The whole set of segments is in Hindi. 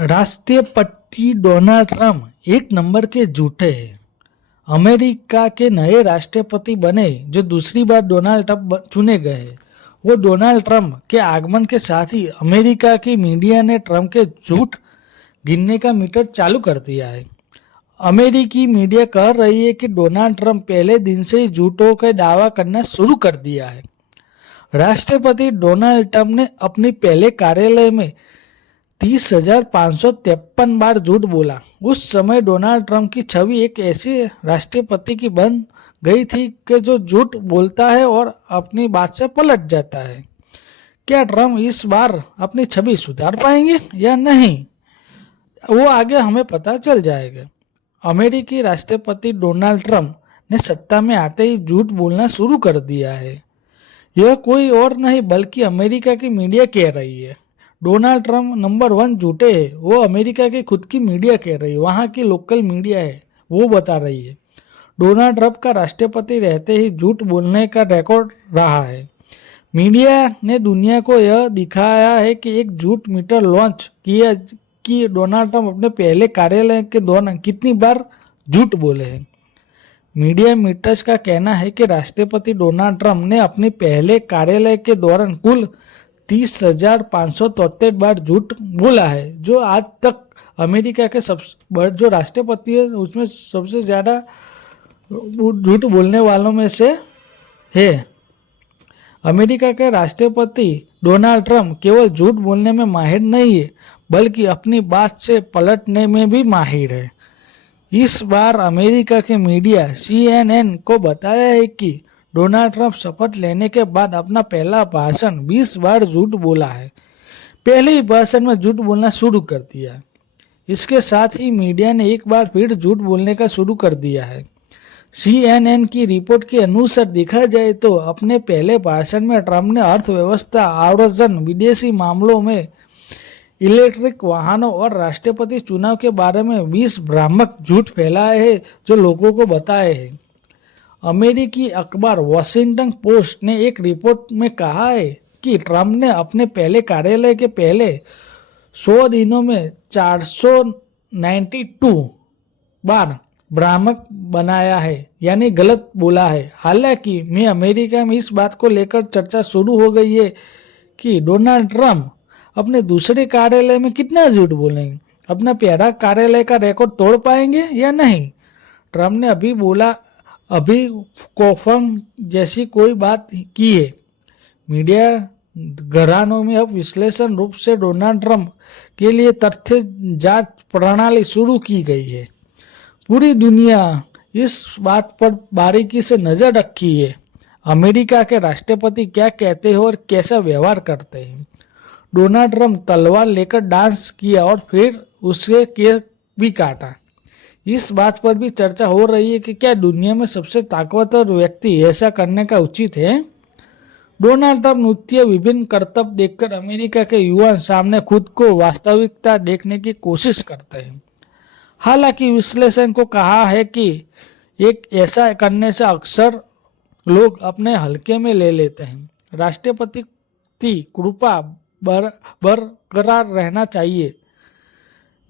राष्ट्रपति डोनाल्ड ट्रंप एक नंबर के झूठे हैं। अमेरिका के नए राष्ट्रपति बने जो दूसरी बार डोनाल्ड ट्रंप चुने गए। वो डोनाल्ड ट्रंप के आगमन के साथ ही अमेरिका की मीडिया ने ट्रंप के झूठ गिनने का मीटर चालू कर दिया है। अमेरिकी मीडिया कह रही है कि डोनाल्ड ट्रंप पहले दिन से ही झूठों का दावा करना शुरू कर दिया है। राष्ट्रपति डोनाल्ड ट्रंप ने अपने पहले कार्यालय में 30,553 बार झूठ बोला। उस समय डोनाल्ड ट्रंप की छवि एक ऐसे राष्ट्रपति की बन गई थी कि जो झूठ बोलता है और अपनी बात से पलट जाता है। क्या ट्रंप इस बार अपनी छवि सुधार पाएंगे या नहीं, वो आगे हमें पता चल जाएगा। अमेरिकी राष्ट्रपति डोनाल्ड ट्रंप ने सत्ता में आते ही झूठ बोलना शुरू कर दिया है। यह कोई और नहीं बल्कि अमेरिका की मीडिया कह रही है। डोनाल्ड ट्रंप नंबर 1 झूठे है, वो अमेरिका की खुद की मीडिया कह रही है। वहाँ की लोकल मीडिया है वो बता रही है। डोनाल्ड ट्रंप का राष्ट्रपति रहते ही झूठ बोलने का रिकॉर्ड रहा है। मीडिया ने दुनिया को यह दिखाया है कि एक झूठ मीटर लॉन्च किया कि डोनाल्ड ट्रंप अपने पहले कार्यालय के दौरान कितनी बार झूठ बोले हैं। मीडिया मीटर्स का कहना है कि राष्ट्रपति डोनाल्ड ट्रंप ने अपने पहले कार्यालय के दौरान कुल 30,573 बार झूठ बोला है, जो आज तक अमेरिका के सबसे जो राष्ट्रपति है उसमें सबसे ज़्यादा झूठ बोलने वालों में से है। अमेरिका के राष्ट्रपति डोनाल्ड ट्रंप केवल झूठ बोलने में माहिर नहीं है बल्कि अपनी बात से पलटने में भी माहिर है। इस बार अमेरिका के मीडिया CNN को बताया है कि डोनाल्ड ट्रंप शपथ लेने के बाद अपना पहला भाषण 20 बार झूठ बोला है। पहले ही भाषण में झूठ बोलना शुरू कर दिया। इसके साथ ही मीडिया ने एक बार फिर झूठ बोलने का शुरू कर दिया है। CNN की रिपोर्ट के अनुसार देखा जाए तो अपने पहले भाषण में ट्रंप ने अर्थव्यवस्था, आव्रजन, विदेशी मामलों में, इलेक्ट्रिक वाहनों और राष्ट्रपति चुनाव के बारे में 20 भ्रामक झूठ फैलाए हैं जो लोगों को बताए हैं। अमेरिकी अखबार वॉशिंगटन पोस्ट ने एक रिपोर्ट में कहा है कि ट्रंप ने अपने पहले कार्यालय के पहले 100 दिनों में 492 बार भ्रामक बनाया है, यानी गलत बोला है। हालांकि में अमेरिका में इस बात को लेकर चर्चा शुरू हो गई है कि डोनाल्ड ट्रंप अपने दूसरे कार्यालय में कितना झूठ बोलेंगे, अपना पहला कार्यालय का रिकॉर्ड तोड़ पाएंगे या नहीं। ट्रंप ने अभी कॉफम जैसी कोई बात की है। मीडिया घरानों में अब विश्लेषण रूप से डोनाल्ड ट्रंप के लिए तथ्य जांच प्रणाली शुरू की गई है। पूरी दुनिया इस बात पर बारीकी से नजर रखी है अमेरिका के राष्ट्रपति क्या कहते हैं और कैसा व्यवहार करते हैं। डोनाल्ड ट्रंप तलवार लेकर डांस किया और फिर उसके केस भी काटा। इस बात पर भी चर्चा हो रही है कि क्या दुनिया में सबसे ताकतवर व्यक्ति ऐसा करने का उचित है। डोनाल्ड ट्रंप नृत्य विभिन्न करतब देखकर अमेरिका के युवा सामने खुद को वास्तविकता देखने की कोशिश करते हैं। हालांकि विश्लेषण को कहा है कि एक ऐसा करने से अक्सर लोग अपने हल्के में ले लेते हैं। राष्ट्रपति की कृपा बरकरार रहना चाहिए।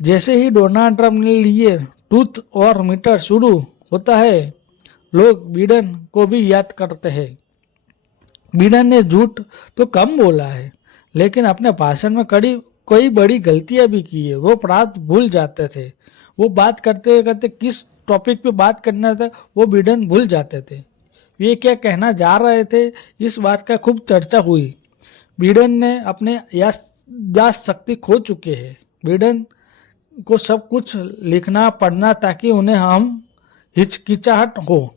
जैसे ही डोनाल्ड ट्रंप ने लिए टूथ और मीटर शुरू होता है, लोग बिडेन को भी याद करते हैं। बिडेन ने झूठ तो कम बोला है लेकिन अपने भाषण में कई बड़ी गलतियां भी की है। वो बात भूल जाते थे। वो बात करते करते किस टॉपिक पे बात करना था वो बिडेन भूल जाते थे। ये क्या कहना जा रहे थे, इस बात का खूब चर्चा हुई। बिडेन ने अपने याददाश्त शक्ति खो चुके हैं। बिडेन को सब कुछ लिखना पढ़ना ताकि उन्हें हम हिचकिचाहट हो।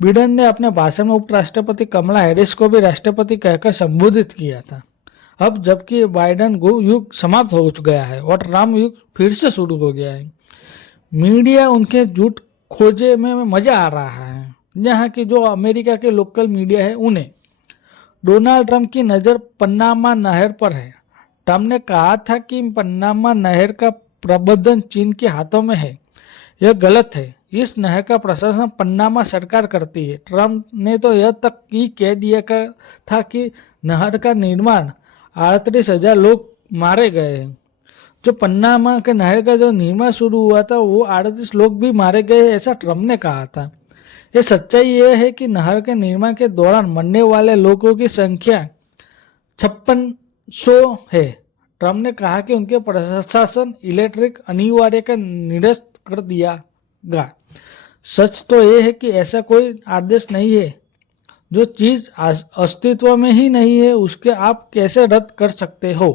बिडेन ने अपने भाषण में उपराष्ट्रपति कमला हैरिस को भी राष्ट्रपति कहकर संबोधित किया था। अब जबकि बाइडेन युग समाप्त हो गया है और ट्रंप युग फिर से शुरू हो गया है, मीडिया उनके झूठ खोजे में मजा आ रहा है। यहाँ की जो अमेरिका के लोकल मीडिया है उन्हें डोनाल्ड ट्रंप की नज़र पनामा नहर पर है। ट्रंप ने कहा था कि पनामा नहर का प्रबंधन चीन के हाथों में है। यह गलत है। इस नहर का प्रशासन पनामा सरकार करती है। ट्रंप ने तो यह तक ही कह दिया था कि नहर का निर्माण 38,000 लोग मारे गए हैं। जो पन्नामा के नहर का जो निर्माण शुरू हुआ था वो 38 लोग भी मारे गए, ऐसा ट्रम्प ने कहा था। ये सच्चाई यह है कि नहर के निर्माण के दौरान मरने वाले लोगों की संख्या 5600 है। ट्रम्प ने कहा कि उनके प्रशासन इलेक्ट्रिक अनिवार्य का निरस्त कर दियागा। सच तो यह है कि ऐसा कोई आदेश नहीं है। जो चीज अस्तित्व में ही नहीं है उसके आप कैसे रद्द कर सकते हो।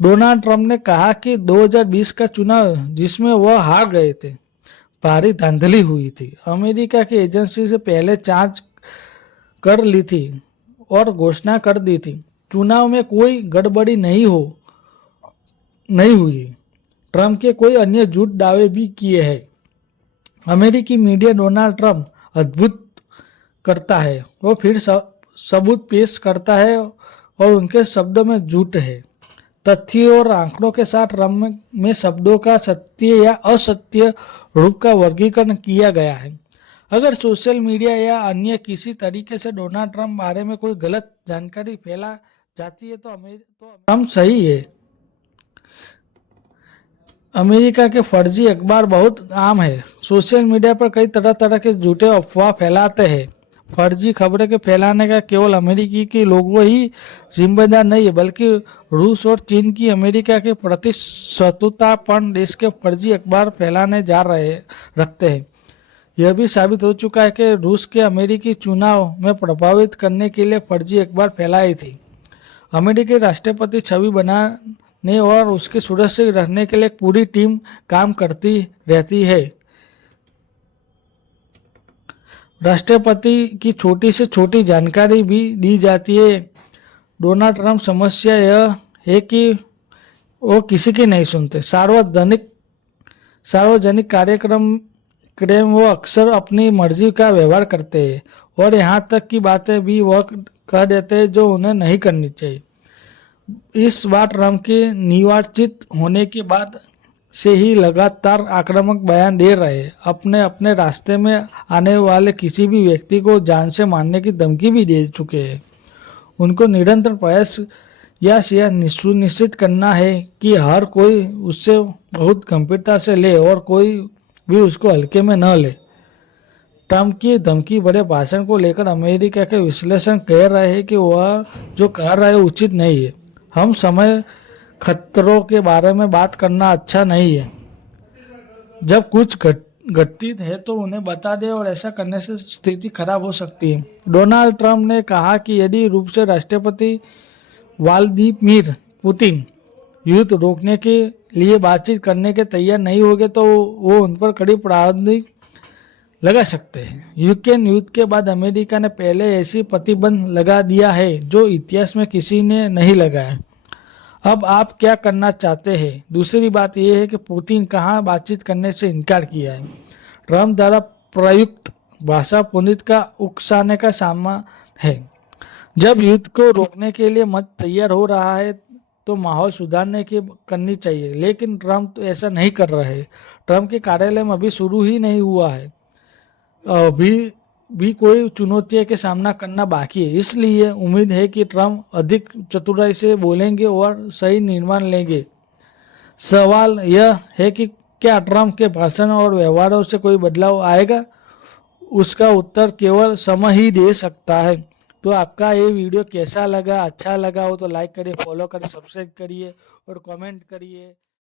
डोनाल्ड ट्रंप ने कहा कि 2020 का चुनाव जिसमें वह हार गए थे, भारी धांधली हुई थी। अमेरिका की एजेंसी से पहले जांच कर ली थी और घोषणा कर दी थी चुनाव में कोई गड़बड़ी नहीं हुई। ट्रंप के कोई अन्य झूठ दावे भी किए हैं। अमेरिकी मीडिया डोनाल्ड ट्रंप अद्भुत करता है, वो फिर सबूत पेश करता है और उनके शब्दों में झूठ है। तथ्यों और आंकड़ों के साथ ट्रंप में शब्दों का सत्य या असत्य रूप का वर्गीकरण किया गया है। अगर सोशल मीडिया या अन्य किसी तरीके से डोनाल्ड ट्रंप बारे में कोई गलत जानकारी फैला जाती है तो ट्रंप सही है। अमेरिका के फर्जी अखबार बहुत आम है। सोशल मीडिया पर कई तरह तरह के झूठे अफवाह फैलाते हैं। फर्जी खबरें के फैलाने का केवल अमेरिकी के लोगों ही जिम्मेदार नहीं है, बल्कि रूस और चीन की अमेरिका के प्रति शत्रुतापूर्ण देश के फर्जी अखबार फैलाने रखते हैं। यह भी साबित हो चुका है कि रूस के अमेरिकी चुनाव में प्रभावित करने के लिए फर्जी अखबार फैलाई थी। अमेरिकी राष्ट्रपति छवि बनाने और उसकी सुरक्षित रखने के लिए पूरी टीम काम करती रहती है। राष्ट्रपति की छोटी से छोटी जानकारी भी दी जाती है। डोनाल्ड ट्रंप समस्या यह है कि वो किसी की नहीं सुनते। सार्वजनिक कार्यक्रम वो अक्सर अपनी मर्जी का व्यवहार करते हैं और यहाँ तक की बातें भी वह कह देते हैं जो उन्हें नहीं करनी चाहिए। इस बार ट्रंप के निर्वाचित होने के बाद से ही लगातार आक्रामक बयान दे रहे हैं। अपने रास्ते में आने वाले किसी भी व्यक्ति को जान से मारने की धमकी भी दे चुके हैं। उनको निरंतर प्रयास यह सुनिश्चित करना है कि हर कोई उससे बहुत गंभीरता से ले और कोई भी उसको हल्के में न ले। ट्रंप की धमकी भरे भाषण को लेकर अमेरिका के विश्लेषण कह रहे हैं कि वह जो कह रहा है उचित नहीं है। हम समय खतरों के बारे में बात करना अच्छा नहीं है। जब कुछ घटित है तो उन्हें बता दें और ऐसा करने से स्थिति खराब हो सकती है। डोनाल्ड ट्रंप ने कहा कि यदि रूप से राष्ट्रपति व्लादिमीर पुतिन युद्ध रोकने के लिए बातचीत करने के तैयार नहीं होंगे तो वो उन पर कड़ी प्रतिबंध लगा सकते हैं। यूक्रेन युद्ध के बाद अमेरिका ने पहले ऐसी प्रतिबंध लगा दिया है जो इतिहास में किसी ने नहीं लगाया। अब आप क्या करना चाहते हैं? दूसरी बात यह है कि पुतिन कहाँ बातचीत करने से इनकार किया है। ट्रंप द्वारा प्रयुक्त भाषा पुतिन का उकसाने का सामान है। जब युद्ध को रोकने के लिए मत तैयार हो रहा है तो माहौल सुधारने की करनी चाहिए, लेकिन ट्रंप तो ऐसा नहीं कर रहे। ट्रंप के कार्यालय में अभी शुरू ही नहीं हुआ है। अभी भी कोई चुनौतियों के सामना करना बाकी है। इसलिए उम्मीद है कि ट्रंप अधिक चतुराई से बोलेंगे और सही निर्णय लेंगे। सवाल यह है कि क्या ट्रंप के भाषण और व्यवहारों से कोई बदलाव आएगा? उसका उत्तर केवल समय ही दे सकता है। तो आपका ये वीडियो कैसा लगा? अच्छा लगा हो तो लाइक करिए, फॉलो करिए, सब्सक्राइब करिए और कमेंट करिए।